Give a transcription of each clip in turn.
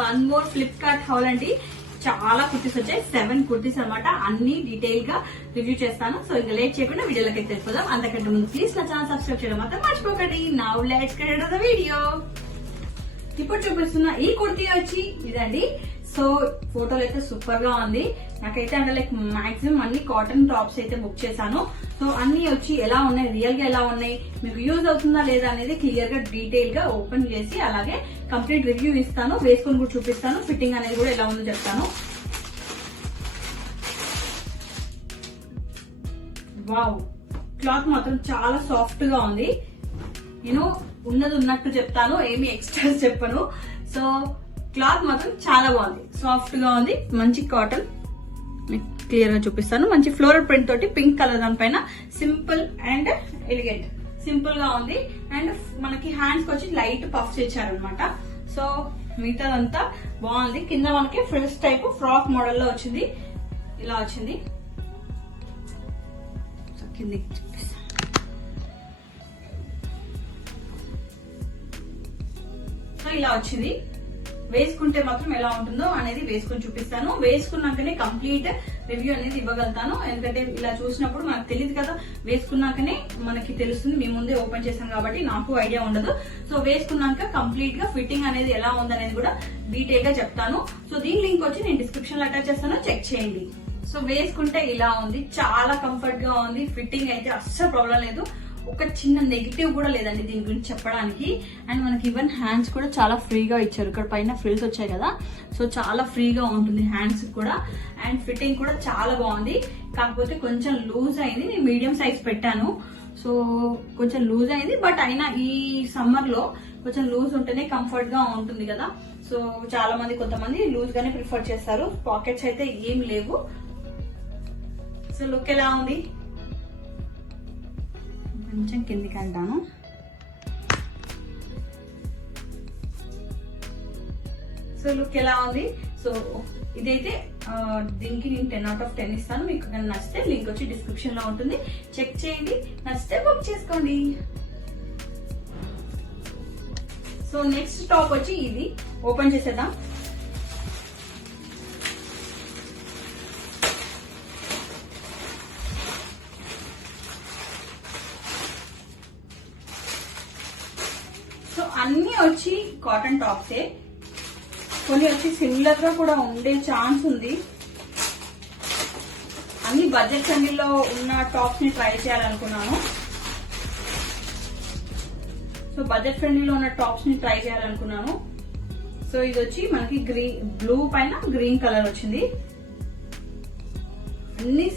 One more Flipkart howl అండి. చాలా కుర్తీస్ వచ్చాయి, 7 కుర్తీస్ అనమాట. అన్ని డీటెయిల్ గా రివ్యూ చేస్తాను. సో ఇంకా లేట్ చేయకుండా వీడియోలోకి అయితే వెళ్ళిపోదాం. అంతకంటే ముందు ప్లీజ్ నా ఛానల్ సబ్స్క్రైబ్ చేయడం మాత్రం మర్చిపోకండి. Now let's get into the video. ఇప్పుడు చూపిస్తున్న ఈ కుర్తీ వచ్చి ఇదండి. సో ఫోటోలు అయితే సూపర్ గా ఉంది. నాకైతే అంటే లైక్ మాక్సిమం అన్ని కాటన్ టాప్స్ అయితే బుక్ చేశాను. సో అన్ని వచ్చి ఎలా ఉన్నాయి, రియల్ గా ఎలా ఉన్నాయి, మీకు యూజ్ అవుతుందా లేదా అనేది క్లియర్ గా డీటెయిల్ గా ఓపెన్ చేసి అలాగే కంప్లీట్ రివ్యూ ఇస్తాను. వేసుకొని కూడా చూపిస్తాను. ఫిట్టింగ్ అనేది కూడా ఎలా ఉందో చెప్తాను. వావ్, క్లాత్ మాత్రం చాలా సాఫ్ట్ గా ఉంది. నేను ఉన్నది ఉన్నట్టు చెప్తాను, ఏమి ఎక్స్ట్రా చెప్పను. సో క్లాత్ మాత్రం చాలా బాగుంది, సాఫ్ట్ గా ఉంది. మంచి కాటన్, క్లియర్ గా చూపిస్తాను. మంచి ఫ్లోరల్ ప్రింట్ తోటి పింక్ కలర్ దానిపైన సింపుల్ అండ్ ఎలిగెంట్, సింపుల్ గా ఉంది. అండ్ మనకి హ్యాండ్స్ కి వచ్చి లైట్ పఫ్స్ ఇచ్చారనమాట. సో మిగతాదంతా బాగుంది. కింద మనకి ఫ్రిల్స్ టైప్ ఫ్రాక్ మోడల్ లో వచ్చింది, ఇలా వచ్చింది. కింద చూపిస్తాను. సో ఇలా వచ్చింది. వేసుకుంటే మాత్రం ఎలా ఉంటుందో అనేది వేసుకుని చూపిస్తాను. వేసుకున్నాకనే కంప్లీట్ రివ్యూ అనేది ఇవ్వగలుగుతాను. ఎందుకంటే ఇలా చూసినప్పుడు మనకు తెలియదు కదా, వేసుకున్నాకనే మనకి తెలుస్తుంది. మీ ముందే ఓపెన్ చేశాను కాబట్టి నాకు ఐడియా ఉండదు. సో వేసుకున్నాక కంప్లీట్ గా ఫిట్టింగ్ అనేది ఎలా ఉందనేది కూడా డీటెయిల్ గా చెప్తాను. సో దీని లింక్ వచ్చి నేను డిస్క్రిప్షన్ లో అటాచ్ చేస్తాను, చెక్ చేయండి. సో వేసుకుంటే ఇలా ఉంది, చాలా కంఫర్ట్ గా ఉంది. ఫిట్టింగ్ అయితే అస్సలు ప్రాబ్లం లేదు. ఒక చిన్న నెగిటివ్ కూడా లేదండి దీని గురించి చెప్పడానికి. అండ్ మనకి ఈవెన్ హ్యాండ్స్ కూడా చాలా ఫ్రీగా ఇచ్చారు. ఇక్కడ పైన ఫ్రిల్స్ వచ్చాయి కదా, సో చాలా ఫ్రీగా ఉంటుంది హ్యాండ్స్ కూడా. అండ్ ఫిట్టింగ్ కూడా చాలా బాగుంది. కాకపోతే కొంచెం లూజ్ అయింది. నేను మీడియం సైజ్ పెట్టాను, సో కొంచెం లూజ్ అయింది. బట్ అయినా ఈ సమ్మర్ లో కొంచెం లూజ్ ఉంటేనే కంఫర్ట్ గా ఉంటుంది కదా. సో చాలా మంది, కొంతమంది లూజ్ గానే ప్రిఫర్ చేస్తారు. పాకెట్స్ అయితే ఏం లేవు. సో లుక్ ఎలా ఉంది, కొంచెం కిందికి అంటాను. సో లుక్ ఎలా ఉంది. సో ఇదైతే దీనికి నేను 10/10 ఇస్తాను. మీకు కానీ నచ్చితే లింక్ వచ్చి డిస్క్రిప్షన్ లో ఉంటుంది, చెక్ చేయండి. నచ్చితే బుక్ చేసుకోండి. సో నెక్స్ట్ టాప్ వచ్చి ఇది, ఓపెన్ చేసేద్దాం. సో అన్ని వచ్చి కాటన్ టాప్సే, కొన్ని వచ్చి సిమిలర్ గా కూడా ఉండే ఛాన్స్ ఉంది. అన్ని బడ్జెట్ ఫ్రెండ్లీలో ఉన్న టాప్స్ ని ట్రై చేయాలనుకున్నాను. సో బడ్జెట్ ఫ్రెండ్లీలో ఉన్న టాప్స్ ని ట్రై చేయాలనుకున్నాను. సో ఇది వచ్చి మనకి బ్లూ పైన గ్రీన్ కలర్ వచ్చింది. అన్ని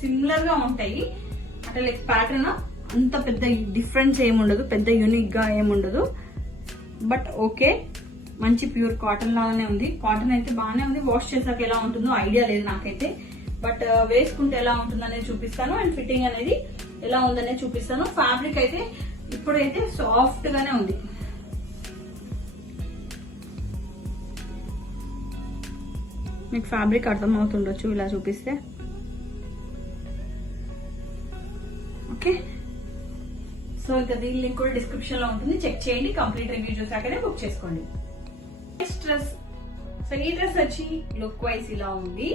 సిమిలర్ గా ఉంటాయి అంటే లైక్ ప్యాటర్న్ అంత పెద్ద డిఫరెన్స్ ఏముండదు, పెద్ద యూనిక్ గా ఏముండదు. బట్ ఓకే, మంచి ప్యూర్ కాటన్ లాగానే ఉంది. కాటన్ అయితే బాగానే ఉంది. వాష్ చేసాక ఎలా ఉంటుందో ఐడియా లేదు నాకైతే. బట్ వేసుకుంటే ఎలా ఉంటుంది అనేది చూపిస్తాను. అండ్ ఫిట్టింగ్ అనేది ఎలా ఉందనేది చూపిస్తాను. ఫ్యాబ్రిక్ అయితే ఇప్పుడైతే సాఫ్ట్ గానే ఉంది. మీకు ఫ్యాబ్రిక్ అర్థమవుతుండొచ్చు ఇలా చూపిస్తే. ఓకే, సో ఇంకా దీని లింక్ కూడా డిస్క్రిప్షన్ లో ఉంటుంది, చెక్ చేయండి. కంప్లీట్ రివ్యూ చూసాకనే బుక్ చేసుకోండి. Next dress. సో ఈ డ్రెస్ వచ్చి లుక్ వైజ్ ఇలా ఉంది.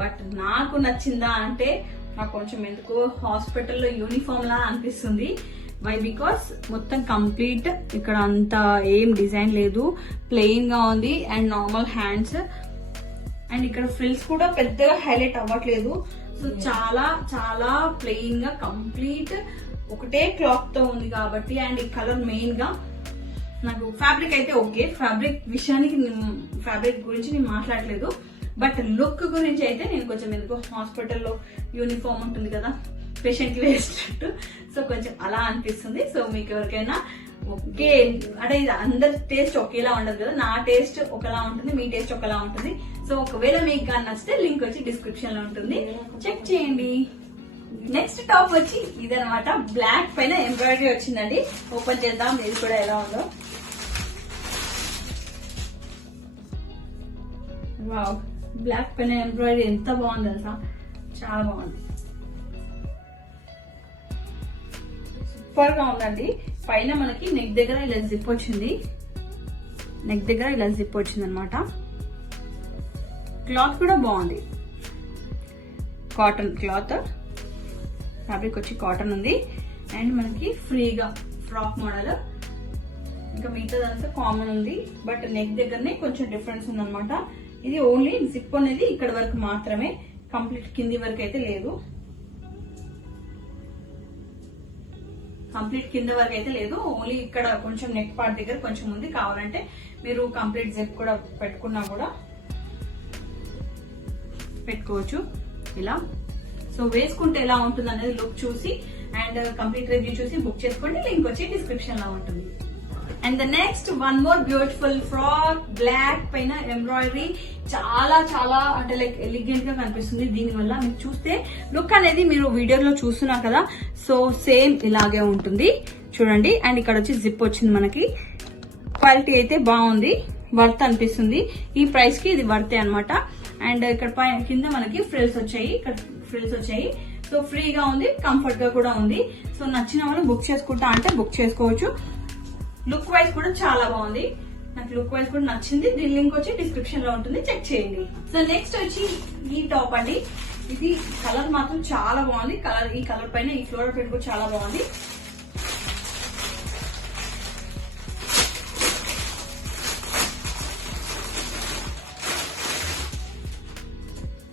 బట్ నాకు నచ్చిందా అంటే నాకు కొంచెం ఎందుకు హాస్పిటల్లో యూనిఫామ్ లా అనిపిస్తుంది. వై? బికాస్ మొత్తం కంప్లీట్ ఇక్కడ అంతా ఏం డిజైన్ లేదు, ప్లెయిన్ గా ఉంది. అండ్ నార్మల్ హ్యాండ్స్, అండ్ ఇక్కడ ఫ్రిల్స్ కూడా పెద్దగా హైలైట్ అవ్వట్లేదు. సో చాలా చాలా ప్లెయిన్ గా కంప్లీట్ ఒకటే క్లాత్ తో ఉంది కాబట్టి. అండ్ ఈ కలర్ మెయిన్ గా నాకు ఫ్యాబ్రిక్ అయితే ఓకే. ఫ్యాబ్రిక్ విషయానికి, ఫ్యాబ్రిక్ గురించి నేను మాట్లాడలేదు. బట్ లుక్ గురించి అయితే నేను కొంచెం ఎందుకు హాస్పిటల్లో యూనిఫామ్ ఉంటుంది కదా, పేషెంట్ కి వేసినట్టు, సో కొంచెం అలా అనిపిస్తుంది. సో మీకు ఎవరికైనా ఓకే అంటే ఇది అందరి టేస్ట్ ఒకేలా ఉండదు కదా, నా టేస్ట్ ఒకలా ఉంటుంది, మీ టేస్ట్ ఒకలా ఉంటుంది. సో ఒకవేళ మీకు కానీ నచ్చితే లింక్ వచ్చి డిస్క్రిప్షన్ లో ఉంటుంది, చెక్ చేయండి. నెక్స్ట్ టాప్ వచ్చి ఇదనమాట. బ్లాక్ పైన ఎంబ్రాయిడరీ వచ్చిందండి. ఓపెన్ చేద్దాం ఇది కూడా ఎలా ఉందో. వావ్, బ్లాక్ పైన ఎంబ్రాయిడరీ ఎంత బాగుంది తెలుసా, చాలా బాగుంది. సూపర్ గా ఉందండి. పైన మనకి నెక్ దగ్గర ఇలా జిప్ వచ్చింది. నెక్ దగ్గర ఇలా జిప్ వచ్చింది అనమాట. క్లాత్ కూడా బాగుంది, కాటన్ క్లాత్, ఫ్యాబ్రిక్ వచ్చి కాటన్ ఉంది. అండ్ మనకి ఫ్రీగా ఫ్రాక్ మోడల్, ఇంకా మిగతాదంతా కామన్ ఉంది. బట్ నెక్ దగ్గరనే కొంచెం డిఫరెన్స్ ఉందన్నమాట. ఇది ఓన్లీ జిప్ అనేది ఇక్కడ వరకు మాత్రమే, కంప్లీట్ కింది వరకు అయితే లేదు. కంప్లీట్ కింద వరకు అయితే లేదు, ఓన్లీ ఇక్కడ కొంచెం నెక్ పార్ట్ దగ్గర కొంచెం ఉంది. కావాలంటే మీరు కంప్లీట్ జిప్ కూడా పెట్టుకున్నా కూడా పెట్టుకోవచ్చు ఇలా. సో వేసుకుంటే ఎలా ఉంటుంది అనేది లుక్ చూసి అండ్ కంప్లీట్ రివ్యూ చూసి బుక్ చేసుకోండి. లింక్ వచ్చి డిస్క్రిప్షన్ లో ఉంటుంది. And the next one more beautiful frock, black పైన ఎంబ్రాయిడరీ, చాలా చాలా అంటే లైక్ ఎలిగెంట్ గా కనిపిస్తుంది. దీనివల్ల మీకు చూస్తే లుక్ అనేది మీరు వీడియోలో చూస్తున్నారు కదా, సో సేమ్ ఇలాగే ఉంటుంది చూడండి. అండ్ ఇక్కడ వచ్చి జిప్ వచ్చింది మనకి. క్వాలిటీ అయితే బాగుంది, వర్త్ అనిపిస్తుంది. ఈ ప్రైస్ కి ఇది వర్తే అనమాట. అండ్ ఇక్కడ పైన కింద మనకి ఫ్రిల్స్ వచ్చాయి, ఇక్కడ ఫ్రిల్స్ వచ్చాయి. సో ఫ్రీగా ఉంది, కంఫర్ట్ గా కూడా ఉంది. సో నచ్చిన వాళ్ళు బుక్ చేసుకుంటా అంటే బుక్ చేసుకోవచ్చు. లుక్ వైజ్ కూడా చాలా బాగుంది, నాకు లుక్ వైజ్ కూడా నచ్చింది. దీని లింక్ వచ్చి డిస్క్రిప్షన్ లో ఉంటుంది, చెక్ చేయండి. సో నెక్స్ట్ వచ్చి ఈ టాప్ అండి. ఇది కలర్ మాత్రం చాలా బాగుంది. ఈ కలర్ పైన ఈ ఫ్లోరల్ ప్రింట్ కూడా చాలా బాగుంది.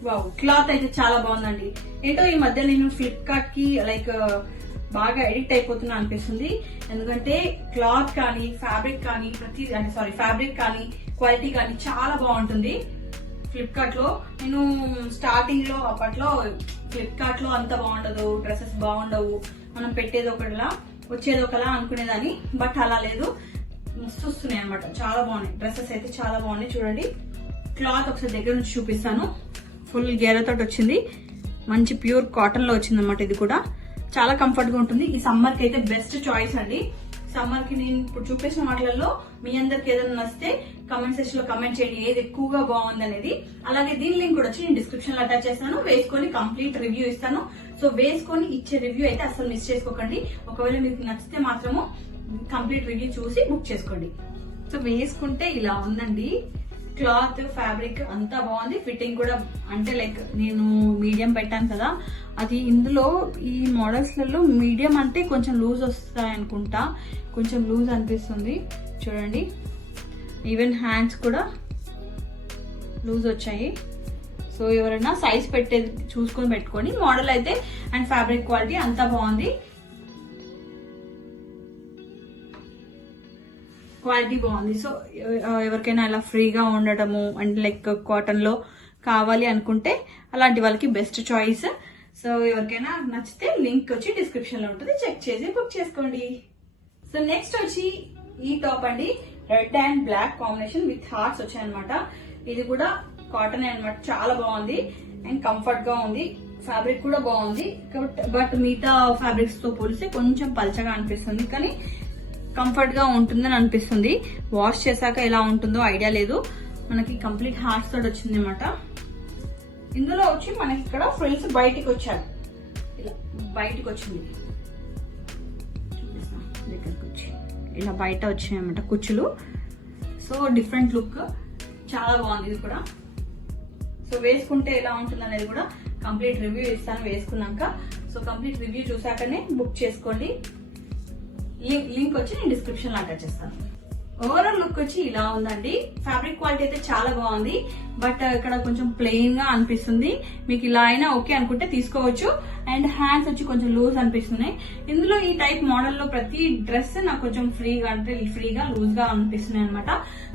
వావ్, క్లాత్ అయితే చాలా బాగుందండి. ఏంటో ఈ మధ్య నేను ఫ్లిప్కార్ట్ కి లైక్ బాగా ఎడిక్ట్ అయిపోతున్నా అనిపిస్తుంది. ఎందుకంటే క్లాత్ కానీ ఫ్యాబ్రిక్ కానీ ఫ్యాబ్రిక్ కానీ క్వాలిటీ కానీ చాలా బాగుంటుంది ఫ్లిప్కార్ట్ లో. నేను స్టార్టింగ్ లో అప్పట్లో ఫ్లిప్కార్ట్ లో అంత బాగుండదు, డ్రెస్సెస్ బాగుండవు, మనం పెట్టేది ఒకలా వచ్చేది ఒకలా అనుకునేదాన్ని. బట్ అలా లేదు, వస్తున్నాయి అనమాట, చాలా బాగున్నాయి డ్రెస్సెస్ అయితే చాలా బాగున్నాయి. చూడండి క్లాత్ ఒకసారి దగ్గర నుంచి చూపిస్తాను. ఫుల్ గేరతో వచ్చింది, మంచి ప్యూర్ కాటన్ లో వచ్చింది అనమాట. ఇది కూడా చాలా కంఫర్ట్ గా ఉంటుంది. ఈ సమ్మర్ కి అయితే బెస్ట్ చాయిస్ అండి. సమ్మర్ కి నేను ఇప్పుడు చూపించిన వాటిలలో మీ అందరికి ఏదైనా నచ్చితే కమెంట్ సెక్షన్ లో కమెంట్ చేయండి ఏది ఎక్కువగా బాగుంది అనేది. అలాగే దీని లింక్ కూడా వచ్చి నేను డిస్క్రిప్షన్ లో అటాచ్ చేస్తాను. వేసుకొని కంప్లీట్ రివ్యూ ఇస్తాను. సో వేసుకొని ఇచ్చే రివ్యూ అయితే అసలు మిస్ చేసుకోకండి. ఒకవేళ మీకు నచ్చితే మాత్రము కంప్లీట్ రివ్యూ చూసి బుక్ చేసుకోండి. సో వేసుకుంటే ఇలా ఉందండి, క్లాత్ ఫ్యాబ్రిక్ అంతా బాగుంది. ఫిట్టింగ్ కూడా అంటే లైక్ నేను మీడియం పెట్టాను కదా, అది ఇందులో ఈ మోడల్స్ లలో మీడియం అంటే కొంచెం లూజ్ వస్తాయి అనుకుంటా, కొంచెం లూజ్ అనిపిస్తుంది చూడండి. ఈవెన్ హ్యాండ్స్ కూడా లూజ్ వచ్చాయి. సో ఎవరైనా సైజ్ పెట్టేది చూసుకొని పెట్టుకోండి. మోడల్ అయితే అండ్ ఫ్యాబ్రిక్ క్వాలిటీ అంతా బాగుంది, క్వాలిటీ బాగుంది. సో ఎవరికైనా ఇలా ఫ్రీగా ఉండటము అండ్ లైక్ కాటన్ లో కావాలి అనుకుంటే అలాంటి వాళ్ళకి బెస్ట్ చాయిస్. సో ఎవరికైనా నచ్చితే లింక్ వచ్చి డిస్క్రిప్షన్ లో ఉంటుంది, చెక్ చేసి బుక్ చేసుకోండి. సో నెక్స్ట్ వచ్చి ఈ టాప్ అండి, red and black combination with hearts వచ్చాయన్నమాట. ఇది కూడా కాటన్ అనమాట, చాలా బాగుంది అండ్ కంఫర్ట్ గా ఉంది. ఫ్యాబ్రిక్ కూడా బాగుంది, బట్ మిగతా ఫ్యాబ్రిక్స్ తో పోలిస్తే కొంచెం పల్చగా అనిపిస్తుంది, కానీ కంఫర్ట్ గా ఉంటుందని అనిపిస్తుంది. వాష్ చేశాక ఎలా ఉంటుందో ఐడియా లేదు. మనకి కంప్లీట్ హార్ట్స్ తోటి వచ్చింది అనమాట. ఇందులో వచ్చి మనకి ఇక్కడ ఫ్రిల్స్ బయటికి వచ్చాయి, ఇలా బయటికి వచ్చింది, దగ్గరకు వచ్చి ఇలా బయట వచ్చాయి అనమాట కుచ్చులు. సో డిఫరెంట్ లుక్, చాలా బాగుంది ఇది కూడా. సో వేసుకుంటే ఎలా ఉంటుంది అనేది కూడా కంప్లీట్ రివ్యూ ఇస్తాను వేసుకున్నాక. సో కంప్లీట్ రివ్యూ చూసాకనే బుక్ చేసుకోండి. లింక్ వచ్చి నేను డిస్క్రిప్షన్ లో అటాచ్ చేస్తాను. ఓవరాల్ లుక్ వచ్చి ఇలా ఉందండి. ఫ్యాబ్రిక్ క్వాలిటీ అయితే చాలా బాగుంది, బట్ ఇక్కడ కొంచెం ప్లెయిన్ గా అనిపిస్తుంది. మీకు ఇలా అయినా ఓకే అనుకుంటే తీసుకోవచ్చు. అండ్ హ్యాండ్స్ వచ్చి కొంచెం లూజ్ అనిపిస్తున్నాయి. ఇందులో ఈ టైప్ మోడల్ లో ప్రతి డ్రెస్ నాకు కొంచెం ఫ్రీగా అంటే ఫ్రీగా లూజ్ గా అనిపిస్తున్నాయి అనమాట.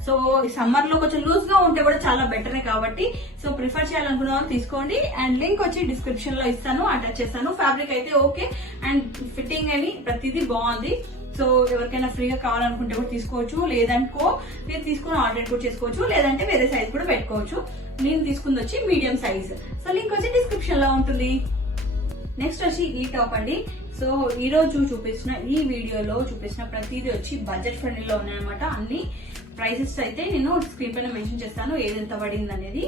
సో సమ్మర్ లో కొంచెం లూజ్ గా ఉంటే కూడా చాలా బెటరే కాబట్టి సో ప్రిఫర్ చేయాలనుకున్న వాళ్ళు తీసుకోండి. అండ్ లింక్ వచ్చి డిస్క్రిప్షన్ లో ఇస్తాను, అటాచ్ చేస్తాను. ఫ్యాబ్రిక్ అయితే ఓకే అండ్ ఫిట్టింగ్ అని ప్రతిదీ బాగుంది. సో ఎవరికైనా ఫ్రీగా కావాలనుకుంటే కూడా తీసుకోవచ్చు, లేదనుకో మీరు తీసుకుని ఆర్డర్ కూడా చేసుకోవచ్చు, లేదంటే వేరే సైజ్ కూడా పెట్టుకోవచ్చు. నేను తీసుకుంది వచ్చి మీడియం సైజ్. సో లింక్ వచ్చి డిస్క్రిప్షన్ లో ఉంటుంది. నెక్స్ట్ వచ్చి ఈ టాప్ అండి. సో ఈ రోజు చూపించిన ఈ వీడియోలో చూపించిన ప్రతిదీ వచ్చి బడ్జెట్ ఫ్రెండ్లీలో ఉన్నాయన్నమాట. అన్ని ప్రైసెస్ అయితే నేను స్క్రీన్ పైన మెన్షన్ చేస్తాను ఏదెంత పడింది అనేది.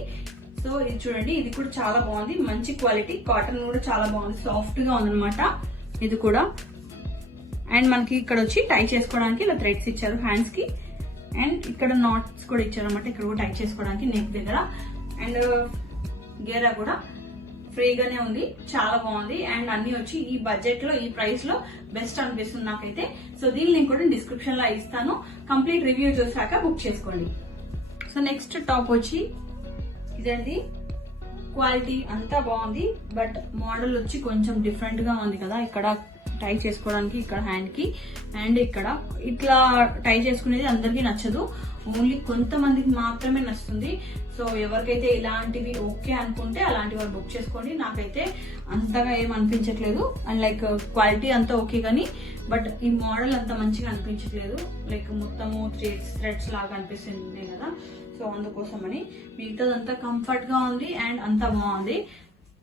సో ఇది చూడండి, ఇది కూడా చాలా బాగుంది, మంచి క్వాలిటీ, కాటన్ కూడా చాలా బాగుంది, సాఫ్ట్ గా ఉందన్నమాట ఇది కూడా. అండ్ మనకి ఇక్కడ వచ్చి టై చేసుకోవడానికి ఇలా థ్రెడ్స్ ఇచ్చారు హ్యాండ్స్ కి. అండ్ ఇక్కడ నాట్స్ కూడా ఇచ్చారన్నమాట, ఇక్కడ కూడా టైట్ చేసుకోవడానికి నెక్ దగ్గర. అండ్ గేరా కూడా ఫ్రీగానే ఉంది, చాలా బాగుంది. అండ్ అన్ని వచ్చి ఈ బడ్జెట్ లో, ఈ ప్రైస్ లో బెస్ట్ అనిపిస్తుంది నాకైతే. సో దీని లింక్ కూడా డిస్క్రిప్షన్ లో ఇస్తాను, కంప్లీట్ రివ్యూ చూసాక బుక్ చేసుకోండి. సో నెక్స్ట్ టాప్ వచ్చి ఇదండి. క్వాలిటీ అంతా బాగుంది, బట్ మోడల్ వచ్చి కొంచెం డిఫరెంట్ గా ఉంది కదా. ఇక్కడ టై చేసుకోవడానికి, ఇక్కడ హ్యాండ్ కి అండ్ ఇక్కడ ఇట్లా టై చేసుకునేది అందరికీ నచ్చదు, ఓన్లీ కొంతమందికి మాత్రమే నచ్చుతుంది. సో ఎవరికైతే ఇలాంటివి ఓకే అనుకుంటే అలాంటి వాళ్ళు బుక్ చేసుకోండి. నాకైతే అంతగా ఏం అనిపించట్లేదు, అండ్ లైక్ క్వాలిటీ అంతా ఓకే కానీ బట్ ఈ మోడల్ అంత మంచిగా అనిపించట్లేదు. లైక్ మొత్తము థ్రెడ్స్ లాగా అనిపిస్తుంది కదా, సో అందుకోసమని. మిగతాదంతా కంఫర్ట్ గా ఉంది అండ్ అంతా బాగుంది.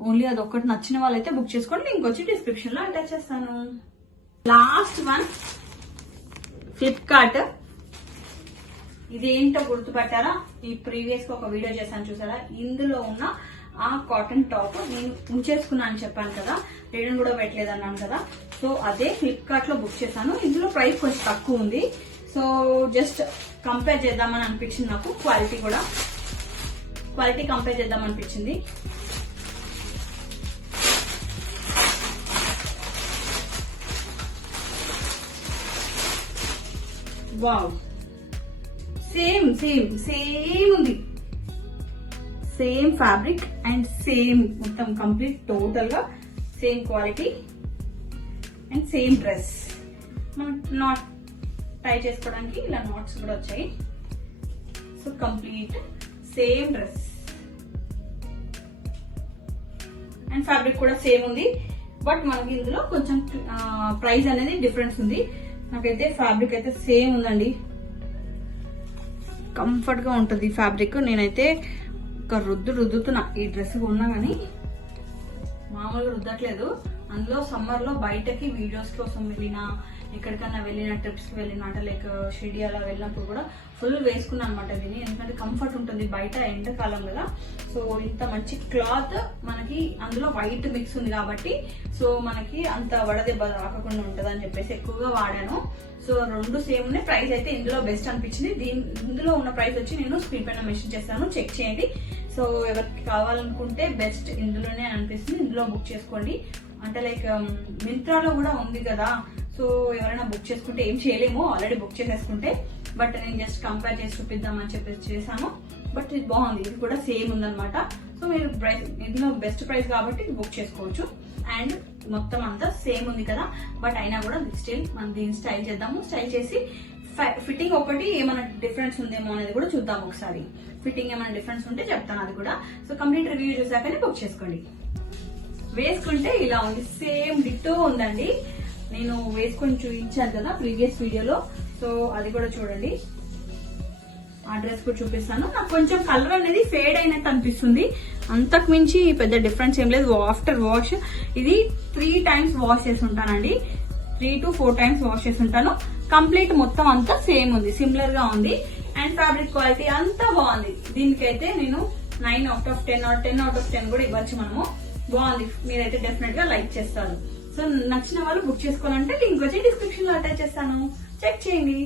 ఓన్లీ అది ఒక్కటి నచ్చిన వాళ్ళైతే బుక్ చేసుకోండి, లింక్ వచ్చి డిస్క్రిప్షన్ లో అటాచ్ చేస్తాను. Last one Flipkart. ఇదేంటో గుర్తుపట్టారా? ఈ ప్రీవియస్ గా ఒక వీడియో చేశాను చూసారా, ఇందులో ఉన్న ఆ కాటన్ టాప్ నేను ఉంచేసుకున్నాను చెప్పాను కదా, రిటర్న్ కూడా పెట్టలేదు అన్నాను కదా. సో అదే ఫ్లిప్కార్ట్ లో బుక్ చేశాను. ఇందులో ప్రైస్ కొంచెం తక్కువ ఉంది, సో జస్ట్ కంపేర్ చేద్దామని అనిపించింది నాకు. క్వాలిటీ కంపేర్ చేద్దాం అనిపించింది. వావ్, సేమ్ ఉంది, సేమ్ ఫ్యాబ్రిక్ అండ్ సేమ్ మొత్తం కంప్లీట్ టోటల్ గా same quality and same dress. మనం నాట్ టై చేసుకోవడానికి ఇలా నాట్స్ కూడా వచ్చాయి. So complete same dress and fabric కూడా సేమ్ ఉంది, బట్ మనకి ఇందులో కొంచెం ప్రైస్ అనేది డిఫరెన్స్ ఉంది. నాకైతే ఫ్యాబ్రిక్ అయితే సేమ్ ఉందండి, కంఫర్ట్ గా ఉంటుంది ఫ్యాబ్రిక్. నేనైతే ఒక రుద్దుతున్నా ఈ డ్రెస్ ఉన్నా కానీ మామూలుగా రుద్దట్లేదు. అందులో సమ్మర్ లో బయటకి వీడియోస్ కోసం వెళ్ళినా, ఎక్కడికన్నా వెళ్ళిన, ట్రిప్స్ కి వెళ్ళిన, లైక్ షిరిడి అలా వెళ్ళినప్పుడు కూడా ఫుల్ వేసుకున్నాను అనమాట దీన్ని. ఎందుకంటే కంఫర్ట్ ఉంటుంది, బయట ఎండాకాలం కదా. సో ఇంత మంచి క్లాత్ మనకి, అందులో వైట్ మిక్స్ ఉంది కాబట్టి సో మనకి అంత వడదెబ్బ రాకుండా ఉంటది అని చెప్పేసి ఎక్కువగా వాడాను. సో రెండు సేమ్ ఉన్నాయి. ప్రైస్ అయితే ఇందులో బెస్ట్ అనిపించింది. ఇందులో ఉన్న ప్రైస్ వచ్చి నేను స్క్రీన్ పైన మెన్షన్ చేస్తాను, చెక్ చేయండి. సో ఎవరికి కావాలనుకుంటే బెస్ట్ ఇందులోనే అనిపిస్తుంది, ఇందులో బుక్ చేసుకోండి. అంటే లైక్ మింత్రాలో కూడా ఉంది కదా, సో ఎవరైనా బుక్ చేసుకుంటే ఏం చేయలేము, ఆల్రెడీ బుక్ చేసేసుకుంటే. బట్ నేను జస్ట్ కంపేర్ చేసి చూపిద్దామని చెప్పేసి చేశాను. బట్ ఇది బాగుంది, ఇది కూడా సేమ్ ఉందన్నమాట. సో మీరు ఇందులో బెస్ట్ ప్రైస్ కాబట్టి బుక్ చేసుకోవచ్చు. అండ్ మొత్తం అంతా సేమ్ ఉంది కదా, బట్ అయినా కూడా స్టిల్ మనం దీన్ని స్టైల్ చేద్దాము. స్టైల్ చేసి ఫిట్టింగ్ ఒకటి ఏమైనా డిఫరెన్స్ ఉందేమో అనేది కూడా చూద్దాం ఒకసారి. ఫిట్టింగ్ ఏమైనా డిఫరెన్స్ ఉంటే చెప్తాను అది కూడా. సో కంప్లీట్ రివ్యూ చూసాకనే బుక్ చేసుకోండి. వేసుకుంటే ఇలా ఉంది, సేమ్ డిట్టో ఉందండి. నేను వేసుకొని చూపించాను కదా ప్రీవియస్ వీడియోలో, సో అది కూడా చూడండి. ఆ డ్రెస్ కూడా చూపిస్తాను. నాకు కొంచెం కలర్ అనేది ఫేడ్ అయినట్టు అనిపిస్తుంది, అంతకు మించి పెద్ద డిఫరెన్స్ ఏం లేదు. ఆఫ్టర్ వాష్ ఇది 3 times వాష్ చేసి ఉంటానండి, 3 to 4 times వాష్ చేసి ఉంటాను. కంప్లీట్ మొత్తం అంతా సేమ్ ఉంది, సిమిలర్ గా ఉంది. అండ్ ఫ్యాబ్రిక్ క్వాలిటీ అంతా బాగుంది. దీనికైతే నేను 9 out of 10 or 10 out of 10 కూడా ఇవ్వచ్చు మనము. బాగుంది, మీరైతే డెఫినెట్ గా లైక్ చేస్తారు. సో నచ్చిన వాళ్ళు బుక్ చేసుకోవాలంటే లింక్ వచ్చి డిస్క్రిప్షన్ లో అటాచ్ చేస్తాను, చెక్ చేయండి.